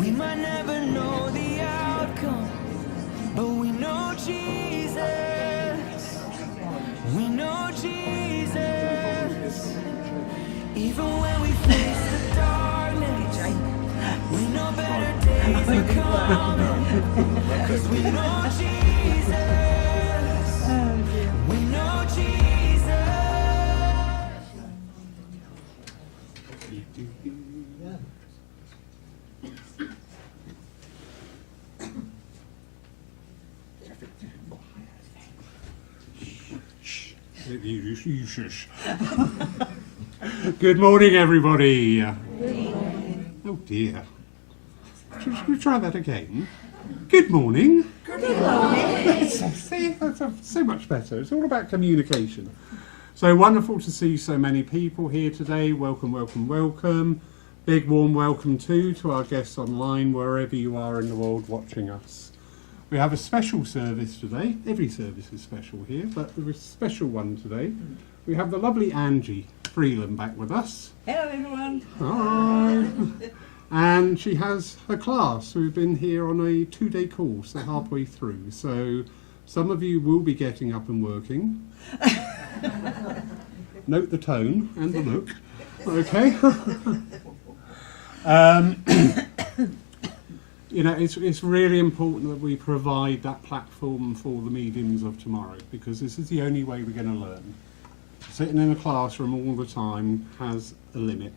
We might never know the outcome, but we know Jesus. We know Jesus. Even when we face the darkness, we know better days are coming. 'Cause we know Jesus. We know Jesus. You shush. Good morning, everybody. Oh dear. Should we try that again? Good morning. Good morning. See, that's so much better. It's all about communication. So wonderful to see so many people here today. Welcome, welcome, welcome. Big warm welcome too to our guests online, wherever you are in the world watching us. We have a special service today. Every service is special here, but there is a special one today. We have the lovely Angie Freeland back with us. Hello everyone. Hi. And she has her class. We've been here on a 2-day course. They're halfway through. So some of you will be getting up and working. Note the tone and the look. Okay. You know, it's really important that we provide that platform for the mediums of tomorrow, because this is the only way we're going to learn. Sitting in a classroom all the time has a limit.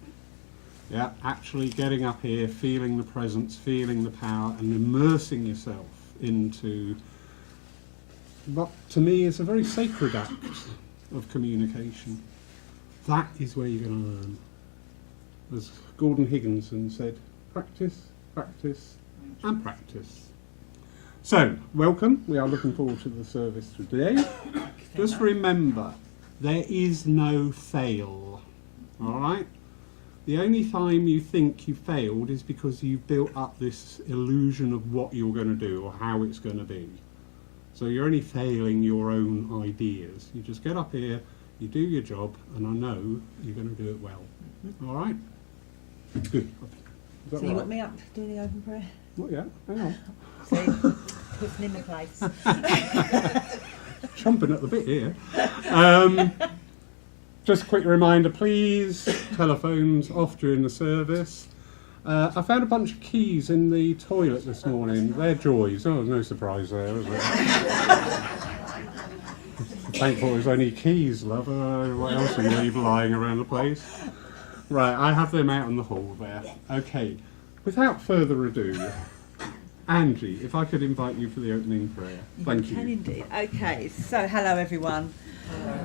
Yeah, actually getting up here, feeling the presence, feeling the power, and immersing yourself into what to me is a very sacred act of communication. That is where you're going to learn. As Gordon Higginson said, practice, practice, and practice. So, welcome. We are looking forward to the service today. Just remember, there is no fail. All right? The only time you think you failed is because you've built up this illusion of what you're going to do or how it's going to be. So you're only failing your own ideas. You just get up here, you do your job, and I know you're going to do it well. All right? Good. So you want me up to do the open prayer? Well, yeah, hang on. So, puts me in the place. Chomping at the bit here. Just a quick reminder, please, telephones off during the service. I found a bunch of keys in the toilet this morning. They're joys. Oh, there's no surprise there, is there? Thankful there's only keys, love. What else are you leave lying around the place? Right, I have them out in the hall there. Okay, without further ado, Angie, if I could invite you for the opening prayer. Thank you. Can indeed. Okay, so hello everyone.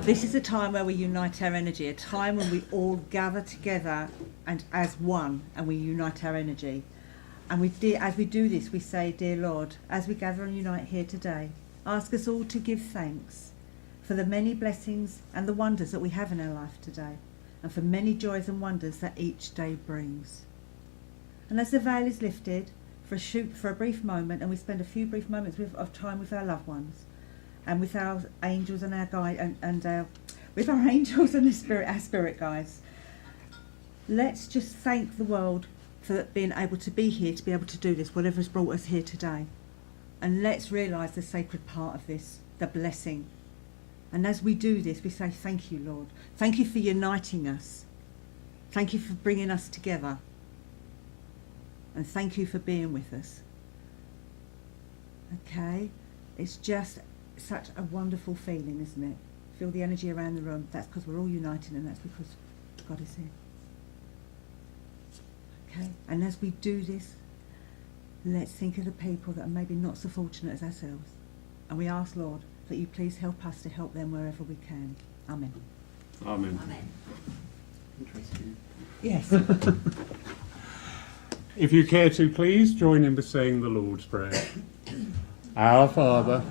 This is a time where we unite our energy, a time when we all gather together and as one, and we unite our energy. And as we do this, we say, Dear Lord, as we gather and unite here today, ask us all to give thanks for the many blessings and the wonders that we have in our life today, and for many joys and wonders that each day brings. And as the veil is lifted for a brief moment, and we spend a few brief moments of time with our loved ones, and with our angels and our guide, with our angels and our spirit guides, let's just thank the world for being able to be here, to be able to do this, whatever has brought us here today. And let's realise the sacred part of this, the blessing. And as we do this, we say, thank you, Lord. Thank you for uniting us. Thank you for bringing us together. And thank you for being with us. Okay? It's just such a wonderful feeling, isn't it? Feel the energy around the room. That's because we're all united, and that's because God is here. Okay? And as we do this, let's think of the people that are maybe not so fortunate as ourselves. And we ask, Lord, that you please help us to help them wherever we can. Amen. Amen. Amen. Interesting. Yes. If you care to, please join in with saying the Lord's Prayer. Our Father,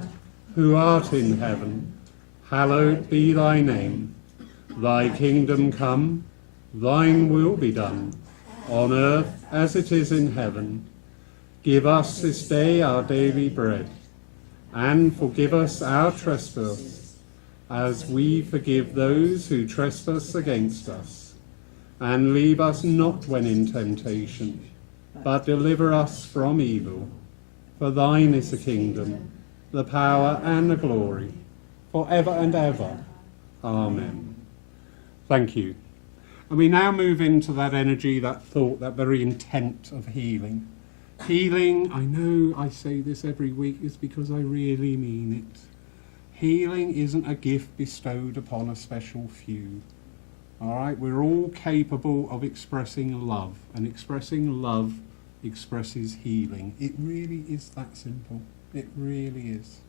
who art in heaven, hallowed be thy name. Thy kingdom come, thine will be done, on earth as it is in heaven. Give us this day our daily bread, and forgive us our trespasses, as we forgive those who trespass against us. And leave us not when in temptation, but deliver us from evil. For thine is the kingdom, the power and the glory, forever and ever. Amen. Thank you. And we now move into that energy, that thought, that very intent of healing. Healing, I know I say this every week, is because I really mean it. Healing isn't a gift bestowed upon a special few. All right, we're all capable of expressing love, and expressing love expresses healing. It really is that simple. It really is.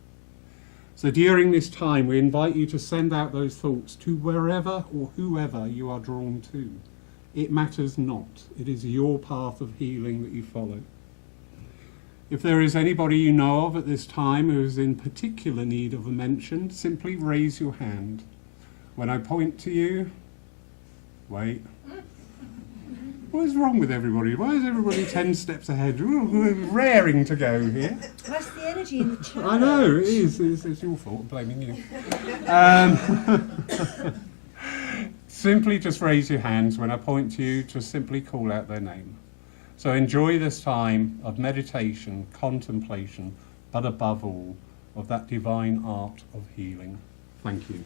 So during this time, we invite you to send out those thoughts to wherever or whoever you are drawn to. It matters not. It is your path of healing that you follow. If there is anybody you know of at this time who is in particular need of a mention, simply raise your hand. When I point to you, wait. What is wrong with everybody? Why is everybody 10 steps ahead? We're raring to go here. That's the energy in the church. I know, it is. It's your fault. I'm blaming you. Simply just raise your hands. When I point to you, just simply call out their name. So enjoy this time of meditation, contemplation, but above all, of that divine art of healing. Thank you.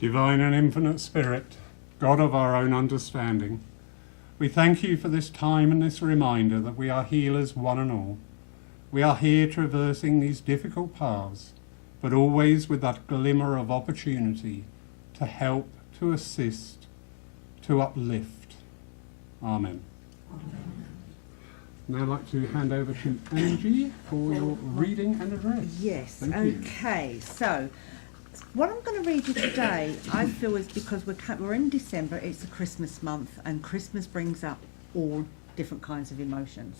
Divine and infinite Spirit, God of our own understanding, we thank you for this time and this reminder that we are healers one and all. We are here traversing these difficult paths, but always with that glimmer of opportunity to help, to assist, to uplift. Amen. Now I'd like to hand over to Angie for your reading and address. Yes, Thank you. okay. So, what I'm going to read you today, I feel, is because we're in December, it's a Christmas month, and Christmas brings up all different kinds of emotions.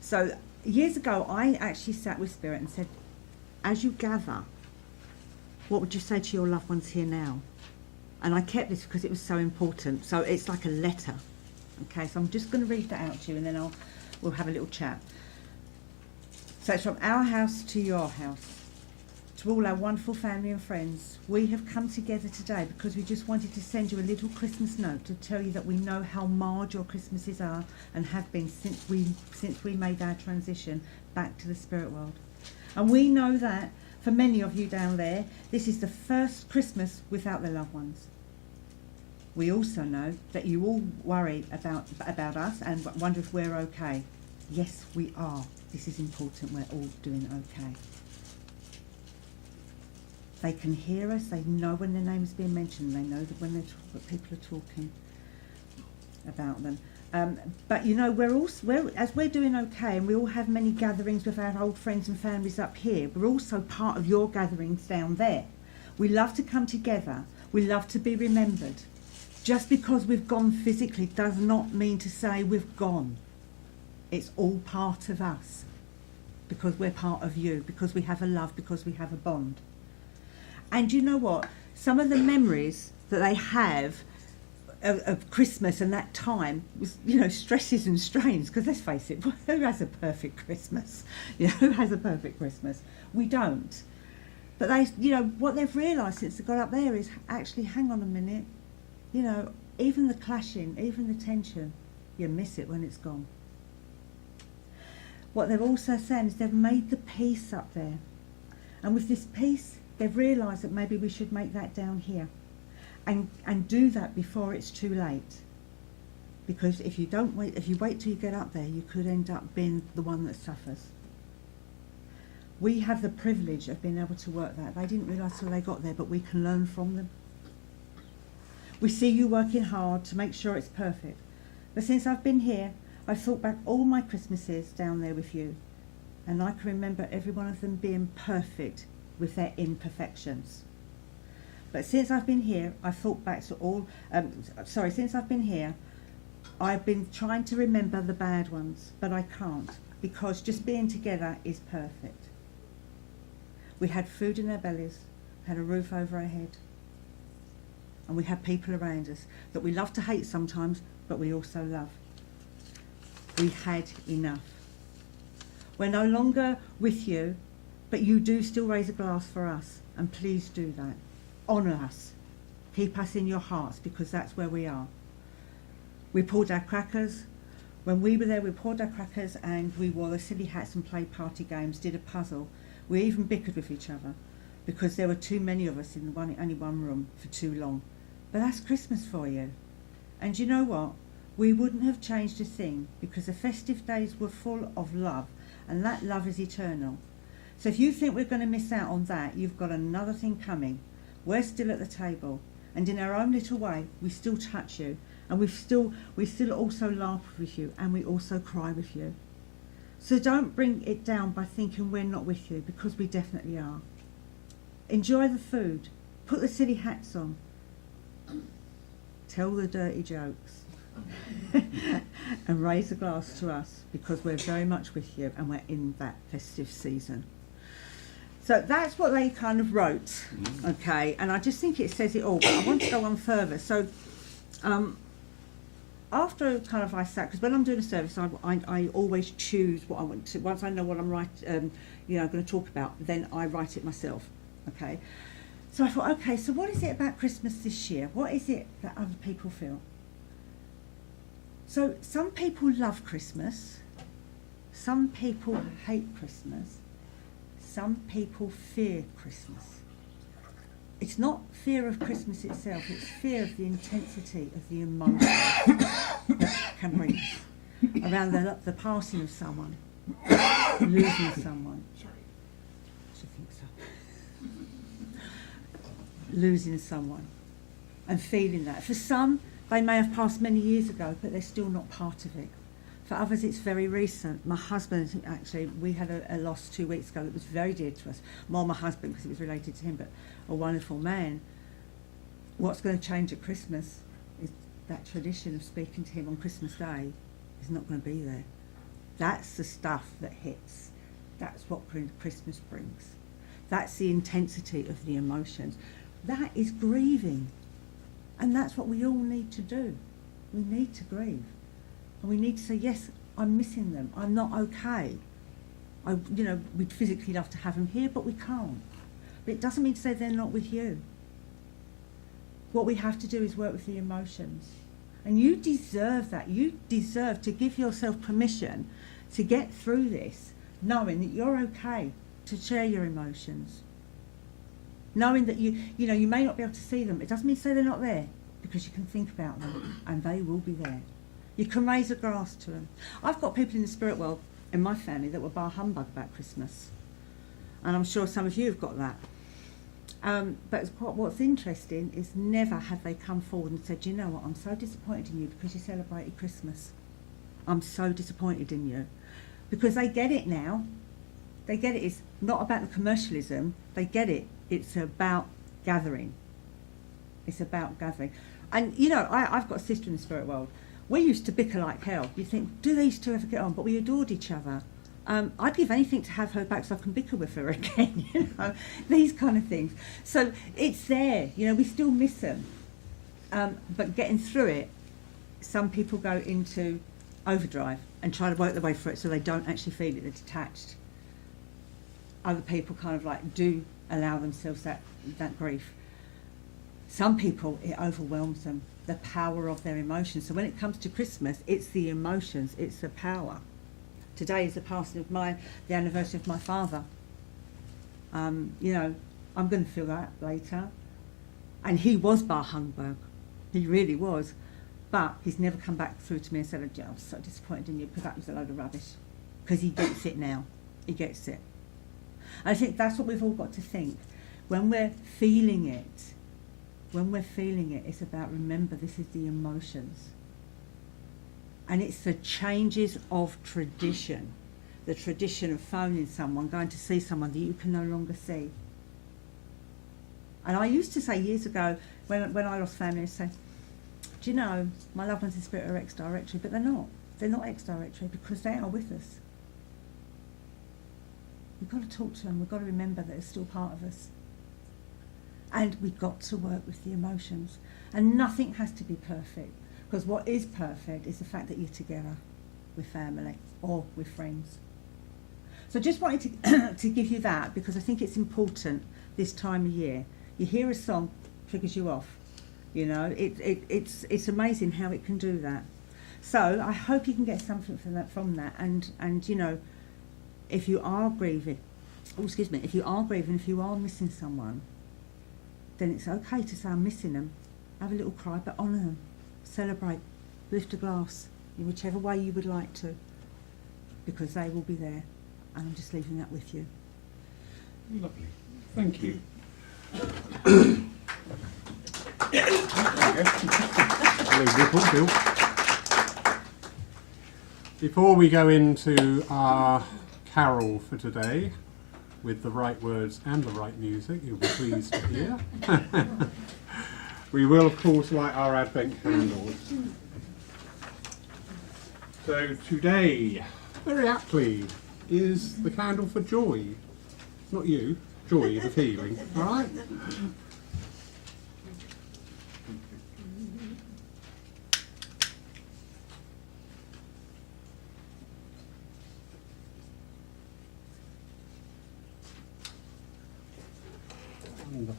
So, years ago, I actually sat with Spirit and said, as you gather, what would you say to your loved ones here now? And I kept this because it was so important. So, it's like a letter. Okay, so I'm just going to read that out to you, and then we'll have a little chat. So, it's from our house to your house. To all our wonderful family and friends, we have come together today because we just wanted to send you a little Christmas note to tell you that we know how marred your Christmases are and have been since we made our transition back to the spirit world. And we know that for many of you down there, this is the first Christmas without their loved ones. We also know that you all worry about us and wonder if we're okay. Yes, we are. This is important. We're all doing okay. They can hear us. They know when their name is being mentioned. They know that when that people are talking about them. But you know, as we're doing okay, and we all have many gatherings with our old friends and families up here, we're also part of your gatherings down there. We love to come together. We love to be remembered. Just because we've gone physically does not mean to say we've gone. It's all part of us, because we're part of you, because we have a love, because we have a bond. And you know what? Some of the memories that they have of Christmas and that time was, you know, stresses and strains, because let's face it, who has a perfect Christmas? You know, who has a perfect Christmas? We don't. But they, you know, what they've realised since they got up there is, actually, hang on a minute, you know, even the clashing, even the tension, you miss it when it's gone. What they're also saying is they've made the peace up there. And with this peace, they've realised that maybe we should make that down here. And do that before it's too late. Because if you wait till you get up there, you could end up being the one that suffers. We have the privilege of being able to work that. They didn't realise till they got there, but we can learn from them. We see you working hard to make sure it's perfect. But since I've been here, I've thought back all my Christmases down there with you. And I can remember every one of them being perfect with their imperfections. But since I've been here, I've thought back to all, since I've been here, I've been trying to remember the bad ones, but I can't, because just being together is perfect. We had food in our bellies, had a roof over our head, and we had people around us that we love to hate sometimes, but we also love. We had enough. We're no longer with you, but you do still raise a glass for us, and please do that. Honour us. Keep us in your hearts, because that's where we are. We poured our crackers. When we were there, we poured our crackers and we wore the silly hats and played party games, did a puzzle. We even bickered with each other because there were too many of us in only one room for too long. But that's Christmas for you. And you know what? We wouldn't have changed a thing, because the festive days were full of love, and that love is eternal. So if you think we're going to miss out on that, you've got another thing coming. We're still at the table, and in our own little way, we still touch you, and we still also laugh with you, and we also cry with you. So don't bring it down by thinking we're not with you, because we definitely are. Enjoy the food, put the silly hats on, tell the dirty jokes, and raise a glass to us, because we're very much with you, and we're in that festive season. So that's what they kind of wrote, okay, and I just think it says it all, but I want to go on further. So after kind of I sat, because when I'm doing a service, I always choose what I want to, once I know what I'm going to talk about, then I write it myself, okay. So I thought, okay, so what is it about Christmas this year? What is it that other people feel? So some people love Christmas, some people hate Christmas, some people fear Christmas. It's not fear of Christmas itself, it's fear of the intensity of the emotion that can bring us around the passing of someone, losing someone. I should think so. Losing someone and feeling that. For some, they may have passed many years ago, but they're still not part of it. For others, it's very recent. My husband, actually, we had a loss 2 weeks ago that was very dear to us. More my husband, because it was related to him, but a wonderful man. What's going to change at Christmas is that tradition of speaking to him on Christmas Day is not going to be there. That's the stuff that hits. That's what Christmas brings. That's the intensity of the emotions. That is grieving. And that's what we all need to do. We need to grieve. And we need to say, yes, I'm missing them. I'm not okay. We'd physically love to have them here, but we can't. But it doesn't mean to say they're not with you. What we have to do is work with the emotions. And you deserve that. You deserve to give yourself permission to get through this, knowing that you're okay to share your emotions. Knowing that you may not be able to see them. It doesn't mean to say they're not there, because you can think about them and they will be there. You can raise a glass to them. I've got people in the spirit world in my family that were bar humbug about Christmas, and I'm sure some of you have got that. But what's interesting is never have they come forward and said, you know what, I'm so disappointed in you because you celebrated Christmas. I'm so disappointed in you. Because they get it now. They get it. It's not about the commercialism. They get it. It's about gathering. It's about gathering. And, you know, I've got a sister in the spirit world. We used to bicker like hell. You think, do these two ever get on? But we adored each other. I'd give anything to have her back so I can bicker with her again, you know, these kind of things. So it's there, you know, we still miss them. But getting through it, some people go into overdrive and try to work their way through it so they don't actually feel it, they're detached. Other people kind of like do allow themselves that grief. Some people, it overwhelms them, the power of their emotions. So when it comes to Christmas, it's the emotions, it's the power. Today is the passing of the anniversary of my father. You know, I'm going to feel that later. And he was bar humbug. He really was. But he's never come back through to me and said, oh, I'm so disappointed in you because that was a load of rubbish. Because he gets it now. He gets it. And I think that's what we've all got to think. When we're feeling it, it's about, remember, this is the emotions. And it's the changes of tradition. The tradition of phoning someone, going to see someone that you can no longer see. And I used to say years ago, when I lost family, I'd say, do you know, my loved ones in spirit are ex-directory, but they're not. They're not ex-directory because they are with us. We've got to talk to them. We've got to remember that they're still part of us. And we've got to work with the emotions. And nothing has to be perfect. Because what is perfect is the fact that you're together with family or with friends. So just wanted to give you that because I think it's important this time of year. You hear a song, triggers you off. You know, it's amazing how it can do that. So I hope you can get something from that. And you know, if you are grieving, if you are missing someone, then it's okay to say I'm missing them. Have a little cry, but honour them. Celebrate, lift a glass in whichever way you would like to, because they will be there, and I'm just leaving that with you. Lovely, thank you. Before we go into our carol for today, with the right words and the right music, you'll be pleased to hear. We will, of course, light our Advent candles. So today, very aptly, is the candle for joy. Not you, joy, the feeling, all right? Wonderful.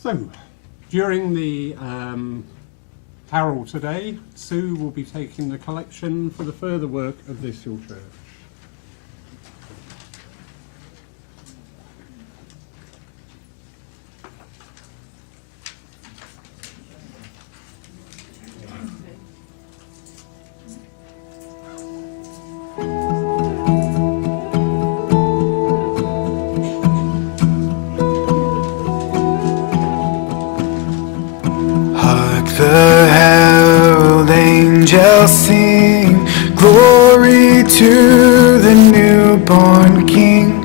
So, during the carol today, Sue will be taking the collection for the further work of this your church. The herald angels sing, glory to the newborn King.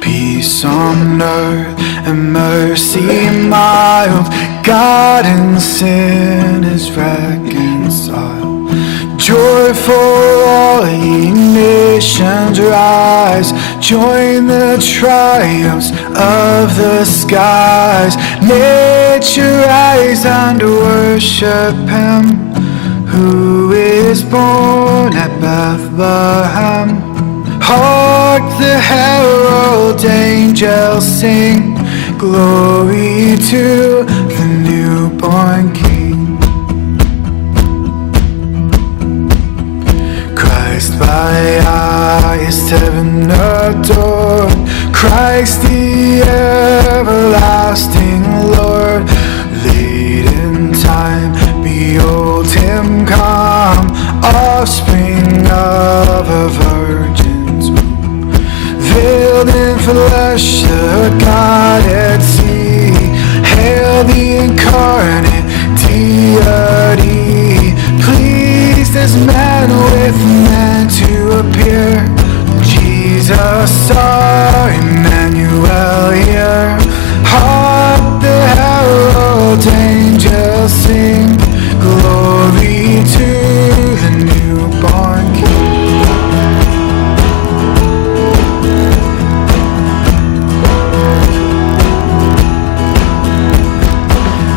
Peace on earth and mercy mild, God and sin is reconciled. Joyful all ye nations rise, join the triumphs of the skies. Nature rise and worship him who is born at Bethlehem. Hark the herald angels sing, glory to the newborn King. Christ by highest heaven adored, Christ the everlasting Lord, laid incarnate deity, pleased as man with man to appear. Jesus, our Emmanuel here. Hark the herald angels sing, glory to the newborn King.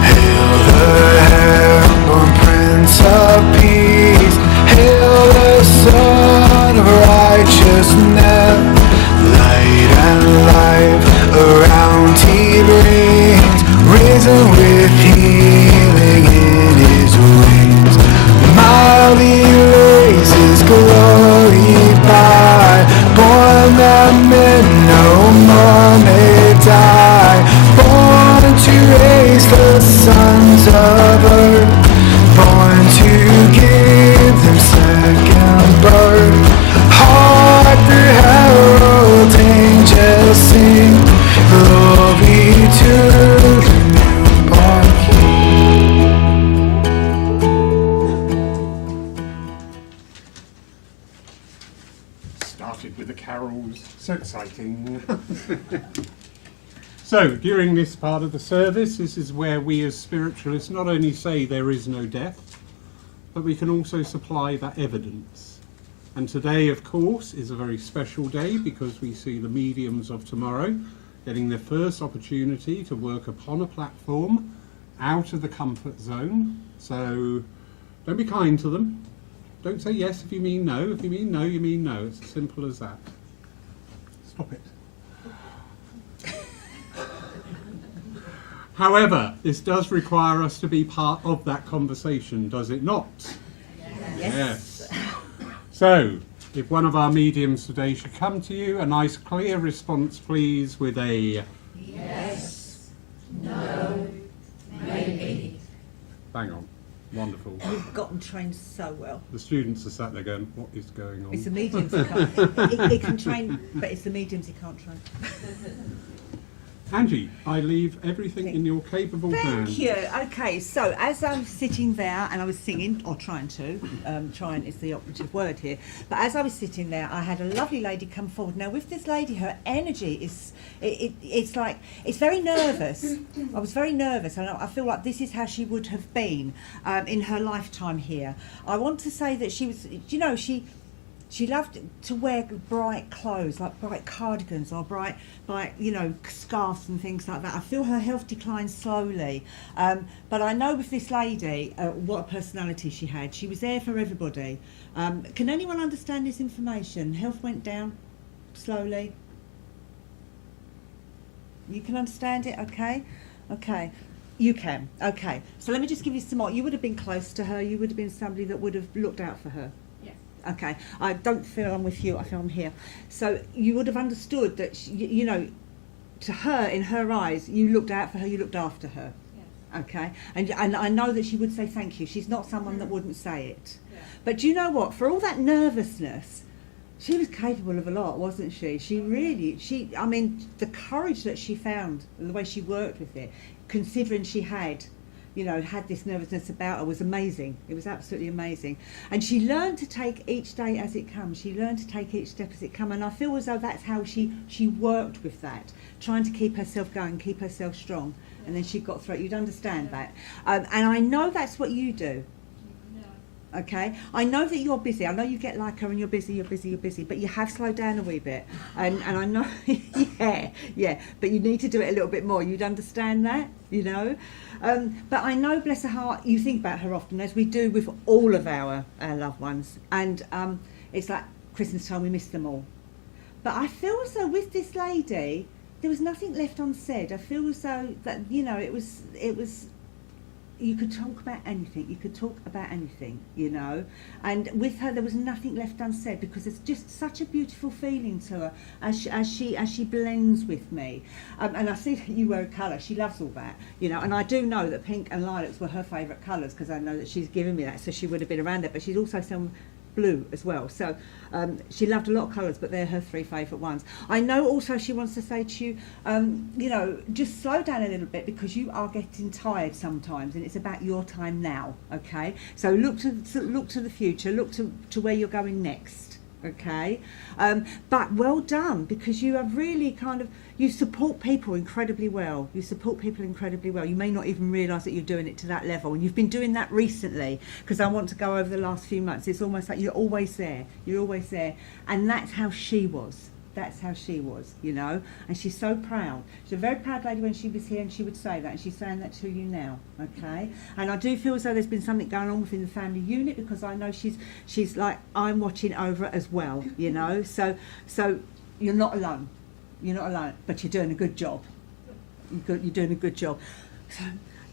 Hail the herald Prince of Peace, hail the Son of Righteousness. Light and life around he brings, risen with healing in his wings. Mildly lays his glory by, born that men no more may die, born to raise the sons of earth, born to give them second birth. Hark the herald angels sing, glory to the newborn King. Started with the carols, so exciting. So, during this part of the service, this is where we as spiritualists not only say there is no death, but we can also supply that evidence. And today, of course, is a very special day because we see the mediums of tomorrow getting their first opportunity to work upon a platform out of the comfort zone. So, don't be kind to them. Don't say yes if you mean no. If you mean no, you mean no. It's as simple as that. Stop it. However, this does require us to be part of that conversation, does it not? Yes. So, if one of our mediums today should come to you, a nice clear response please with a yes, no, maybe. bang on. Wonderful. You've got them trained so well. The students are sat there going, what is going on? It's the mediums he can't. He can train, but it's the mediums he can't train. Angie, I leave everything in your capable hands. Thank you. Okay, so as I was sitting there and I was singing, or trying to, trying is the operative word here, but as I was sitting there, I had a lovely lady come forward. Now with this lady, her energy is, it's like, it's very nervous. I was very nervous, and I feel like this is how she would have been in her lifetime here. I want to say that she was, you know, she loved to wear bright clothes, like bright cardigans or bright, you know, scarves and things like that. I feel her health declined slowly. But I know with this lady, what a personality she had. She was there for everybody. Can anyone understand this information? Health went down slowly. You can understand it, okay? Okay. You can, okay. So let me just give you some more. You would have been close to her. You would have been somebody that would have looked out for her. Okay, I don't feel I'm with you, I feel I'm here. So you would have understood that, you know, to her, in her eyes, you looked out for her, you looked after her. Yes. Okay, and I know that she would say thank you. She's not someone that wouldn't say it. Yeah. But do you know what? For all that nervousness, she was capable of a lot, wasn't she? I mean, the courage that she found and the way she worked with it, considering she had, you know, had this nervousness about her, was amazing. It was absolutely amazing. And she learned to take each day as it comes. She learned to take each step as it comes. And I feel as though that's how she worked with that, trying to keep herself going, keep herself strong. And then she got through it. You'd understand that. And I know that's what you do. Okay, I know that you're busy. I know you get like her and you're busy, but you have slowed down a wee bit. And I know, yeah, but you need to do it a little bit more. You'd understand that, you know. But I know, bless her heart, you think about her often, as we do with all of our loved ones. And it's like Christmas time, we miss them all. But I feel as though with this lady, there was nothing left unsaid. I feel as though that, you know, it was. You could talk about anything. You could talk about anything, you know. And with her, there was nothing left unsaid because it's just such a beautiful feeling to her as she blends with me. And I see that you wear a colour. She loves all that, you know. And I do know that pink and lilacs were her favourite colours because I know that she's given me that, so she would have been around there. But she's also blue as well. So she loved a lot of colours, but they're her 3 favourite ones. I know also she wants to say to you, you know, just slow down a little bit because you are getting tired sometimes, and it's about your time now, okay? So look to the future, look to where you're going next, okay? But well done, because you have really kind of, you support people incredibly well. You support people incredibly well. You may not even realise that you're doing it to that level, and you've been doing that recently, because I want to go over the last few months. It's almost like you're always there. You're always there. And that's how she was. That's how she was, you know. And she's so proud. She's a very proud lady when she was here, and she would say that, and she's saying that to you now, okay? And I do feel as though there's been something going on within the family unit, because I know she's like, I'm watching over it as well, you know. So you're not alone. You're not alone, but you're doing a good job. You're doing a good job. So,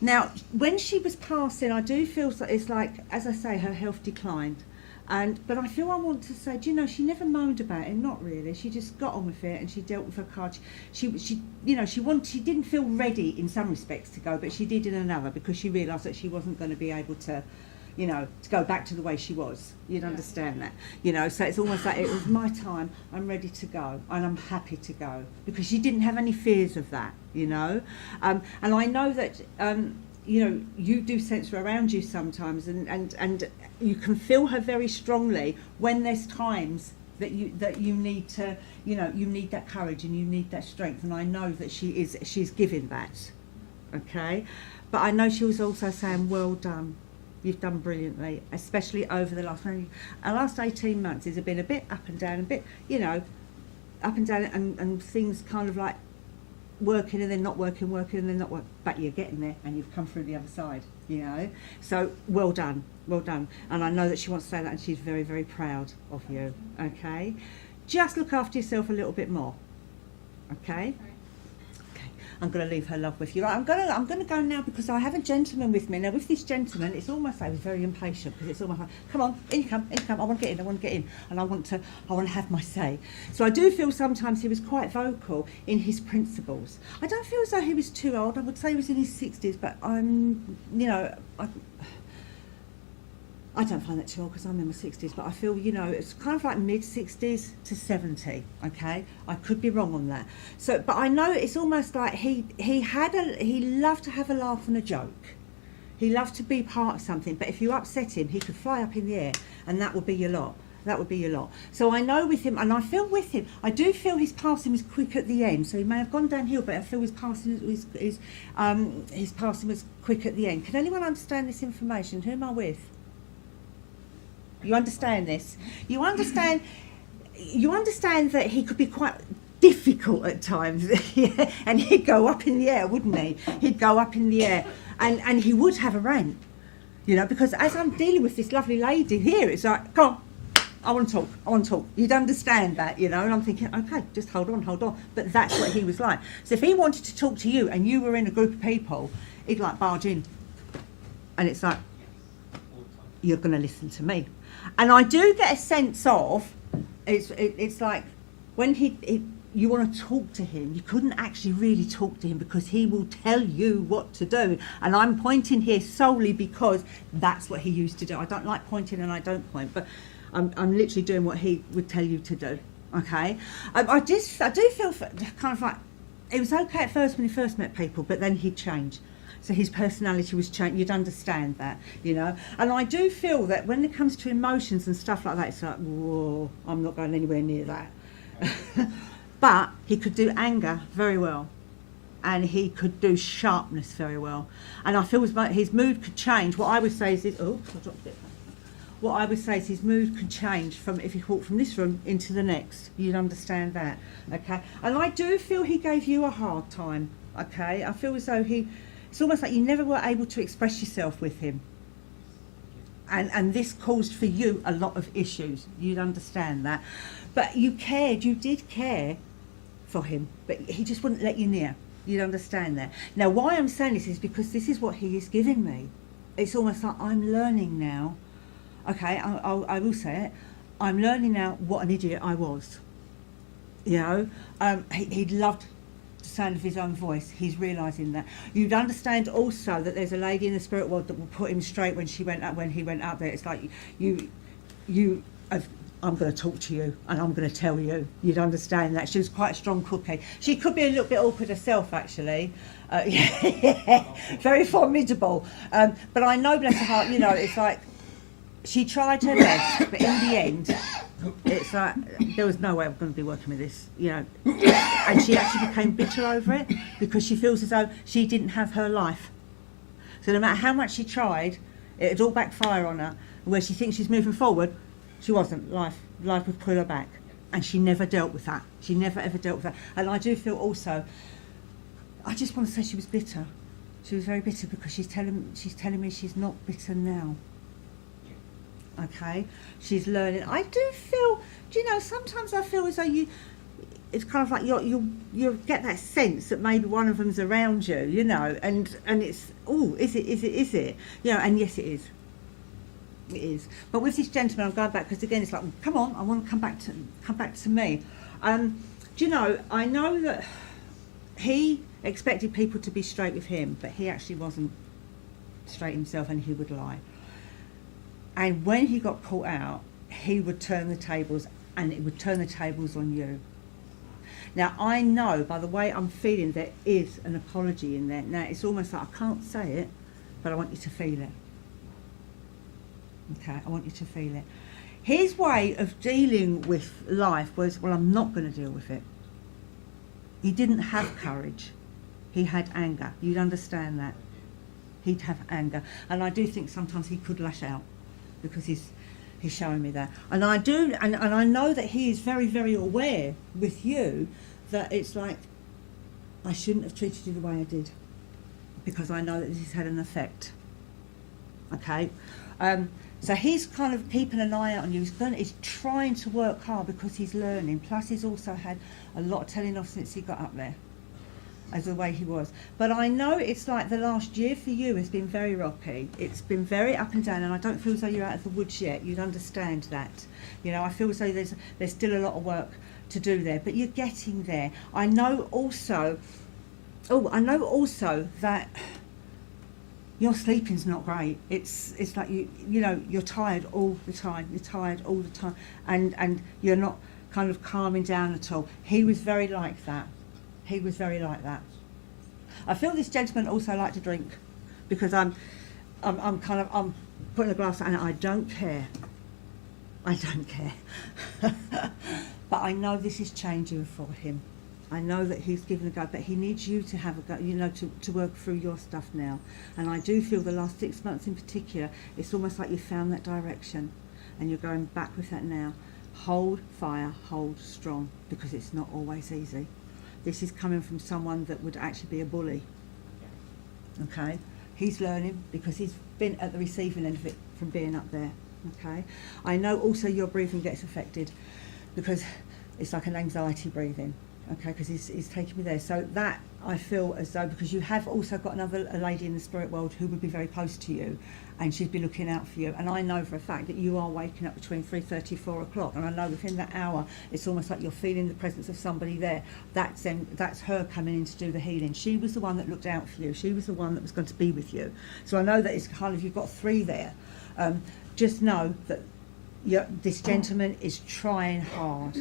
now, when she was passing, I do feel that it's like, as I say, her health declined. But I feel I want to say, do you know, she never moaned about it, not really. She just got on with it, and she dealt with her card. She you know, she didn't feel ready in some respects to go, but she did in another, because she realised that she wasn't going to be able to, you know, to go back to the way she was. You'd understand that, you know. So it's almost like, it was my time, I'm ready to go, and I'm happy to go, because she didn't have any fears of that, you know. And I know that, you know, you do sense her around you sometimes, and you can feel her very strongly when there's times that you need to, you know, you need that courage and you need that strength, and I know that she's giving that, okay. But I know she was also saying, well done. You've done brilliantly, especially over the last 18 months. It's been a bit up and down, a bit, you know, up and down, and things kind of like working and then not working, working and then not working. But you're getting there, and you've come through the other side, you know. So well done, well done. And I know that she wants to say that, and she's very, very proud of you, okay. Just look after yourself a little bit more, okay. I'm going to leave her love with you. Right, I'm going to go now, because I have a gentleman with me. Now, with this gentleman, it's almost like he's very impatient, because it's almost like, come on, in you come. I want to get in, and I want to have my say. So I do feel sometimes he was quite vocal in his principles. I don't feel as though he was too old. I would say he was in his 60s, but you know, I don't find that too old, because I'm in my 60s, but I feel, you know, it's kind of like mid-60s to 70, okay? I could be wrong on that. So, but I know it's almost like he loved to have a laugh and a joke. He loved to be part of something, but if you upset him, he could fly up in the air, and that would be your lot. That would be your lot. So I know with him, and I feel with him, I do feel his passing was quick at the end. So he may have gone downhill, but I feel his passing was quick at the end. Can anyone understand this information? Who am I with? You understand this? You understand that he could be quite difficult at times, yeah? And he'd go up in the air, wouldn't he? He'd go up in the air, and he would have a rant, you know, because as I'm dealing with this lovely lady here, it's like, come on, I want to talk. You'd understand that, you know, and I'm thinking, okay, just hold on. But that's what he was like. So if he wanted to talk to you and you were in a group of people, he'd like barge in, and it's like, you're going to listen to me. And I do get a sense of, it's like when you want to talk to him, you couldn't actually really talk to him, because he will tell you what to do. And I'm pointing here solely because that's what he used to do. I don't like pointing, and I don't point, but I'm literally doing what he would tell you to do, okay? I do feel kind of like, it was okay at first when he first met people, but then he'd change. So his personality was changed. You'd understand that, you know. And I do feel that when it comes to emotions and stuff like that, it's like, whoa, I'm not going anywhere near that. But he could do anger very well, and he could do sharpness very well. And I feel his mood could change. What I would say is, what I would say is his mood could change from if he walked from this room into the next. You'd understand that, okay. And I do feel he gave you a hard time, okay. I feel as though it's almost like you never were able to express yourself with him. And this caused for you a lot of issues. You'd understand that. But you did care for him, but he just wouldn't let you near. You'd understand that. Now, why I'm saying this is because this is what he is giving me. It's almost like I'm learning now. Okay, I will say it. I'm learning now what an idiot I was. You know, he loved the sound of his own voice. He's realising that. You'd understand also that there's a lady in the spirit world that will put him straight when he went up there. It's like I'm going to talk to you and I'm going to tell you. You'd understand that. She was quite a strong cookie. She could be a little bit awkward herself, actually. Yeah, very formidable. But I know, bless her heart, you know, it's like she tried her best, but in the end, it's like there was no way I'm going to be working with this, you know. And she actually became bitter over it because she feels as though she didn't have her life. So no matter how much she tried, it'd all backfire on her. Where she thinks she's moving forward, she wasn't. Life would pull her back. And she never dealt with that. She never ever dealt with that. And I do feel also, I just want to say she was bitter. She was very bitter because she's telling me she's not bitter now. Okay? She's learning. I do feel, do you know, sometimes I feel as though it's kind of like you get that sense that maybe one of them's around you, you know, and it's, oh, is it? You know, and yes it is. It is. But with this gentleman, I'm going back because again it's like, come on, I want to come back to me. Do you know, I know that he expected people to be straight with him, but he actually wasn't straight himself and he would lie. And when he got caught out, he would turn the tables, and it would turn the tables on you. Now, I know by the way I'm feeling there is an apology in there. Now, it's almost like I can't say it, but I want you to feel it. Okay, I want you to feel it. His way of dealing with life was, well, I'm not going to deal with it. He didn't have courage. He had anger. You'd understand that. He'd have anger. And I do think sometimes he could lash out because he's showing me that. And I do, and I know that he is very, very aware with you that it's like, I shouldn't have treated you the way I did because I know that this has had an effect. Okay? So he's kind of keeping an eye out on you. He's trying to work hard because he's learning. Plus he's also had a lot of telling off since he got up there, as the way he was. But I know it's like the last year for you has been very rocky. It's been very up and down, and I don't feel as though you're out of the woods yet. You'd understand that. You know, I feel as though there's still a lot of work to do there, but you're getting there. I know also that your sleeping's not great. It's like you know, you're tired all the time. You're tired all the time, and you're not kind of calming down at all. He was very like that. He was very like that. I feel this gentleman also liked to drink because I'm putting a glass and I don't care. I don't care. But I know this is changing for him. I know that he's given a go, but he needs you to have a go, you know, to work through your stuff now. And I do feel the last 6 months in particular, it's almost like you found that direction and you're going back with that now. Hold fire, hold strong, because it's not always easy. This is coming from someone that would actually be a bully. Okay? He's learning because he's been at the receiving end of it from being up there. Okay? I know also your breathing gets affected because it's like an anxiety breathing. Okay, because he's taking me there. So that I feel as though, because you have also got a lady in the spirit world who would be very close to you, and she'd be looking out for you. And I know for a fact that you are waking up between 3:30 and 4 o'clock, and I know within that hour, it's almost like you're feeling the presence of somebody there. That's her coming in to do the healing. She was the one that looked out for you. She was the one that was going to be with you. So I know that it's kind of, you've got three there. Just know that this gentleman is trying hard.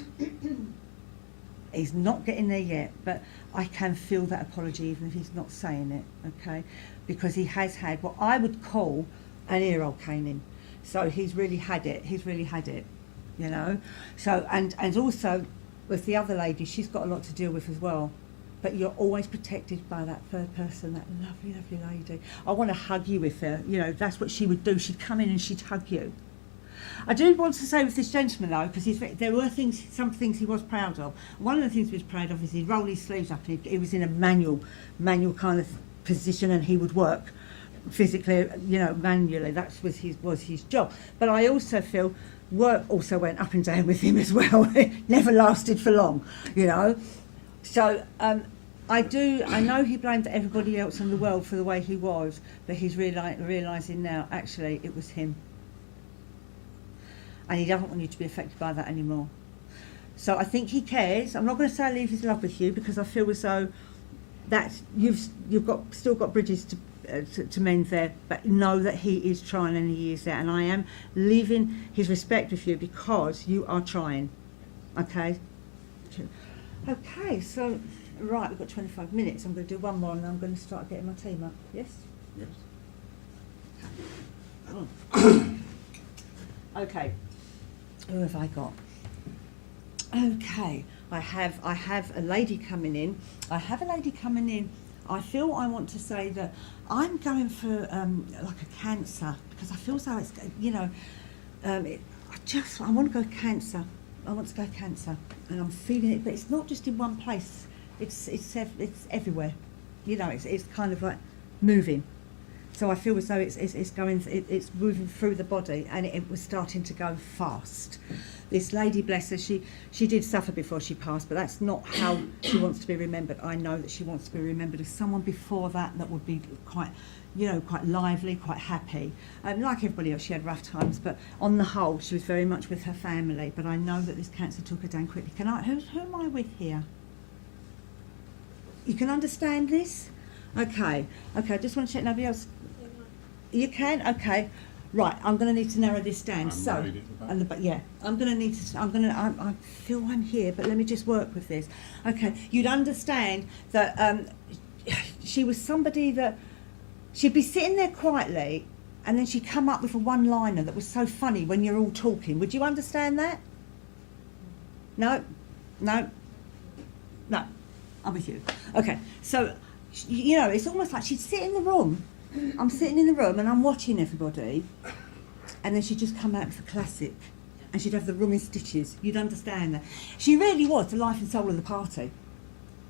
He's not getting there yet, but I can feel that apology even if he's not saying it, okay? Because he has had what I would call an ear roll caning. So he's really had it, you know? So, and also with the other lady, she's got a lot to deal with as well. But you're always protected by that third person, that lovely, lovely lady. I want to hug you with her, you know, that's what she would do. She'd come in and she'd hug you. I do want to say with this gentleman though, because there were some things he was proud of. One of the things he was proud of is he'd roll his sleeves up and he was in a manual kind of position, and he would work physically, you know, manually. That was his job. But I also feel work also went up and down with him as well. It never lasted for long, you know. So I know he blamed everybody else in the world for the way he was, but he's realising now actually it was him. And he doesn't want you to be affected by that anymore. So I think he cares. I'm not going to say leave his love with you, because I feel as though that you've still got bridges to to mend there, but know that he is trying and he is there, and I am leaving his respect with you because you are trying. Okay. Okay. So right, we've got 25 minutes. I'm going to do one more, and then I'm going to start getting my team up. Yes. Yes. Okay. Who have I got? Okay. I have a lady coming in. I feel I want to say that I'm going for like a cancer, because I feel as though it's, you know, I want to go cancer. I want to go cancer, and I'm feeling it, but it's not just in one place. It's everywhere. You know, it's kind of like moving. So I feel as though it's moving through the body, and it was starting to go fast. This lady, bless her, she did suffer before she passed, but that's not how she wants to be remembered. I know that she wants to be remembered as someone before that would be quite, you know, quite lively, quite happy. Like everybody else, she had rough times, but on the whole, she was very much with her family. But I know that this cancer took her down quickly. Who am I with here? You can understand this? Okay, I just want to check nobody else. You can? Okay. Right, I'm going to need to narrow this down. So, yeah, I'm going to need to, I feel I'm here, but let me just work with this. Okay, you'd understand that she was somebody that, she'd be sitting there quietly, and then she'd come up with a one-liner that was so funny when you're all talking. Would you understand that? No? I'm with you. Okay, so, you know, it's almost like she'd sit in the room. I'm sitting in the room and I'm watching everybody, and then she'd just come out with a classic, and she'd have the room in stitches. You'd understand that. She really was the life and soul of the party.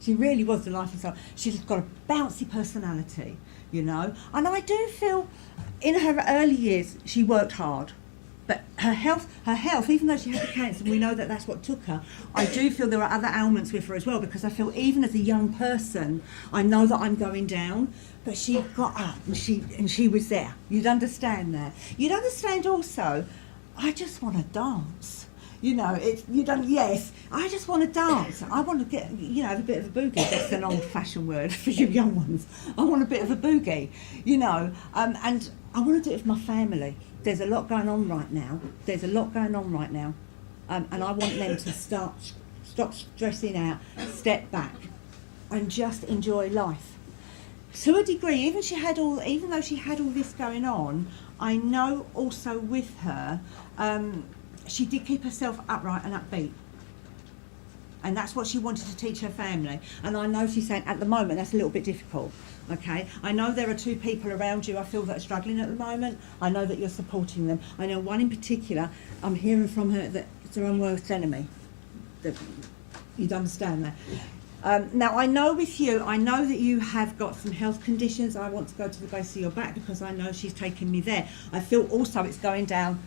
She really was the life and soul. She's got a bouncy personality, you know. And I do feel in her early years she worked hard. But her health, even though she had the cancer, and we know that that's what took her, I do feel there are other ailments with her as well, because I feel even as a young person, I know that I'm going down, but she got up and she was there. You'd understand that. You'd understand also, I just want to dance. You know, yes, I just want to dance. I want to get, you know, a bit of a boogie. That's an old-fashioned word for you young ones. I want a bit of a boogie, you know, and I want to do it with my family. There's a lot going on right now. And I want them to stop stressing out, step back, and just enjoy life. To a degree, even though she had all this going on, I know also with her, she did keep herself upright and upbeat. And that's what she wanted to teach her family. And I know she's saying at the moment that's a little bit difficult. Okay, I know there are two people around you I feel that are struggling at the moment. I know that you're supporting them. I know one in particular, I'm hearing from her that it's her own worst enemy. That you'd understand that. Now I know with you, I know that you have got some health conditions. I want to go to the base of your back because I know she's taken me there. I feel also it's going down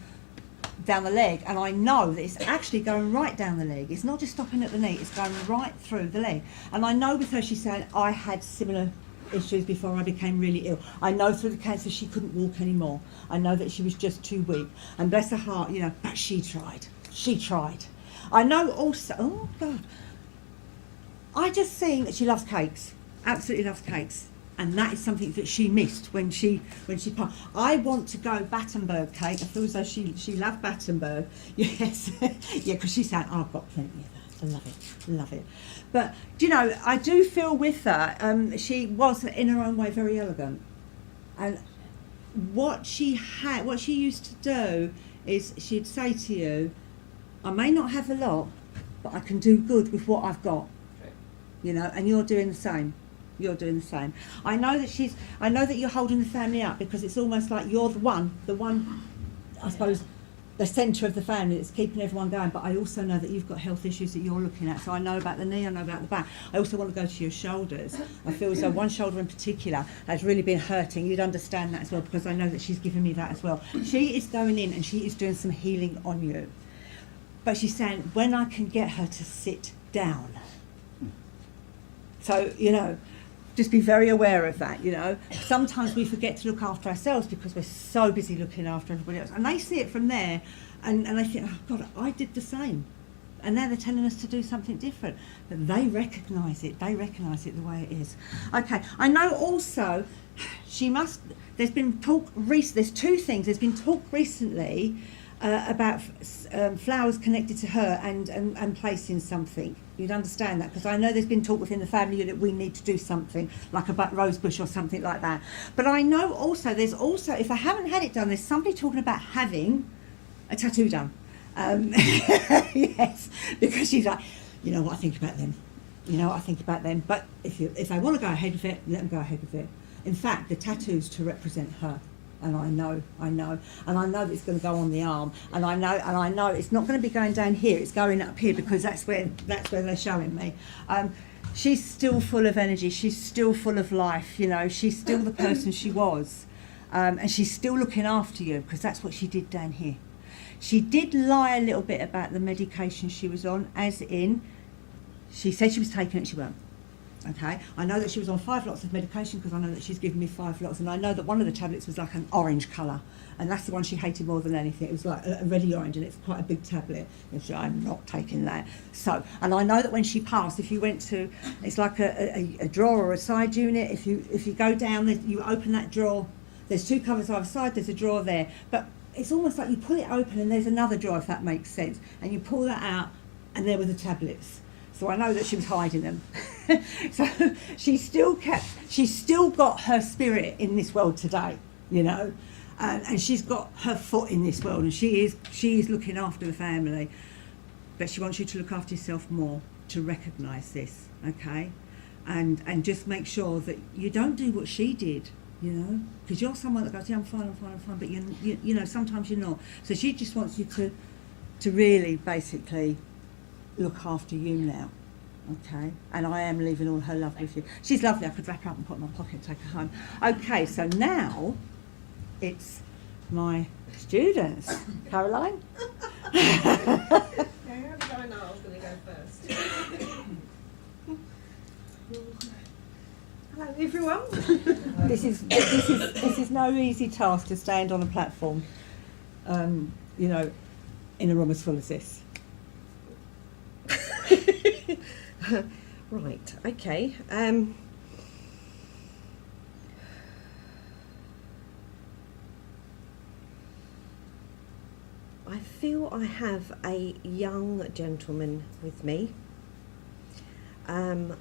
the leg, and I know that it's actually going right down the leg. It's not just stopping at the knee, it's going right through the leg. And I know with her she's saying, I had similar issues before I became really ill. I know through the cancer she couldn't walk anymore. I know that she was just too weak. And bless her heart, you know, but she tried. I know also, oh God, I just seen that she loves cakes, absolutely loves cakes. And that is something that she missed when she passed. I want to go Battenberg cake. I feel as though she loved Battenberg. Yes, yeah, because she said, I've got plenty of that. I love it. But, you know, I do feel with her, she was in her own way very elegant. And what she used to do is she'd say to you, I may not have a lot, but I can do good with what I've got. You know, and you're doing the same. I know that you're holding the family up because it's almost like you're the one, I suppose, the centre of the family that's keeping everyone going. But I also know that you've got health issues that you're looking at. So I know about the knee, I know about the back. I also want to go to your shoulders. I feel as though one shoulder in particular has really been hurting. You'd understand that as well because I know that she's given me that as well. She is going in and she is doing some healing on you. But she's saying, when I can get her to sit down. So, you know, just be very aware of that, you know. Sometimes we forget to look after ourselves because we're so busy looking after everybody else. And they see it from there and they think, oh God, I did the same. And now they're telling us to do something different. But they recognise it the way it is. Okay, I know also there's been talk there's two things. There's been talk recently about flowers connected to her and placing something. You'd understand that, because I know there's been talk within the family that we need to do something like a rose bush or something like that. But I know also there's also, if I haven't had it done, there's somebody talking about having a tattoo done. Yes, because she's like, you know what I think about them. You know what I think about them. But if they want to go ahead with it, let them go ahead with it. In fact, the tattoo's to represent her. And I know, and I know that it's going to go on the arm, and I know it's not going to be going down here. It's going up here, because that's where they're showing me. She's still full of energy. She's still full of life. You know, she's still the person she was, and she's still looking after you, because that's what she did down here. She did lie a little bit about the medication she was on, as in, she said she was taking it, she weren't. Okay, I know that she was on 5 lots of medication, because I know that she's given me 5 lots, and I know that one of the tablets was like an orange colour, and that's the one she hated more than anything. It was like a reddy orange, and it's quite a big tablet. And she, I'm not taking that. So, and I know that when she passed, if you went to, it's like a drawer or a side unit. If you go down, you open that drawer. There's 2 covers either side. There's a drawer there, but it's almost like you pull it open, and there's another drawer, if that makes sense. And you pull that out, and there were the tablets. So I know that she was hiding them. So she's still got her spirit in this world today, you know, and she's got her foot in this world, and she is looking after the family. But she wants you to look after yourself more, to recognise this, okay? And just make sure that you don't do what she did, you know, because you're someone that goes, yeah, I'm fine, but you know, sometimes you're not. So she just wants you to really basically look after you now, okay? And I am leaving all her love with you. She's lovely. I could wrap her up and put her in my pocket and take her home. Okay, so now it's my students. Caroline? Okay, how did I know I was going to go first? Hello everyone. This is no easy task to stand on a platform, you know, in a room as full as this. Right, okay. I feel I have a young gentleman with me. I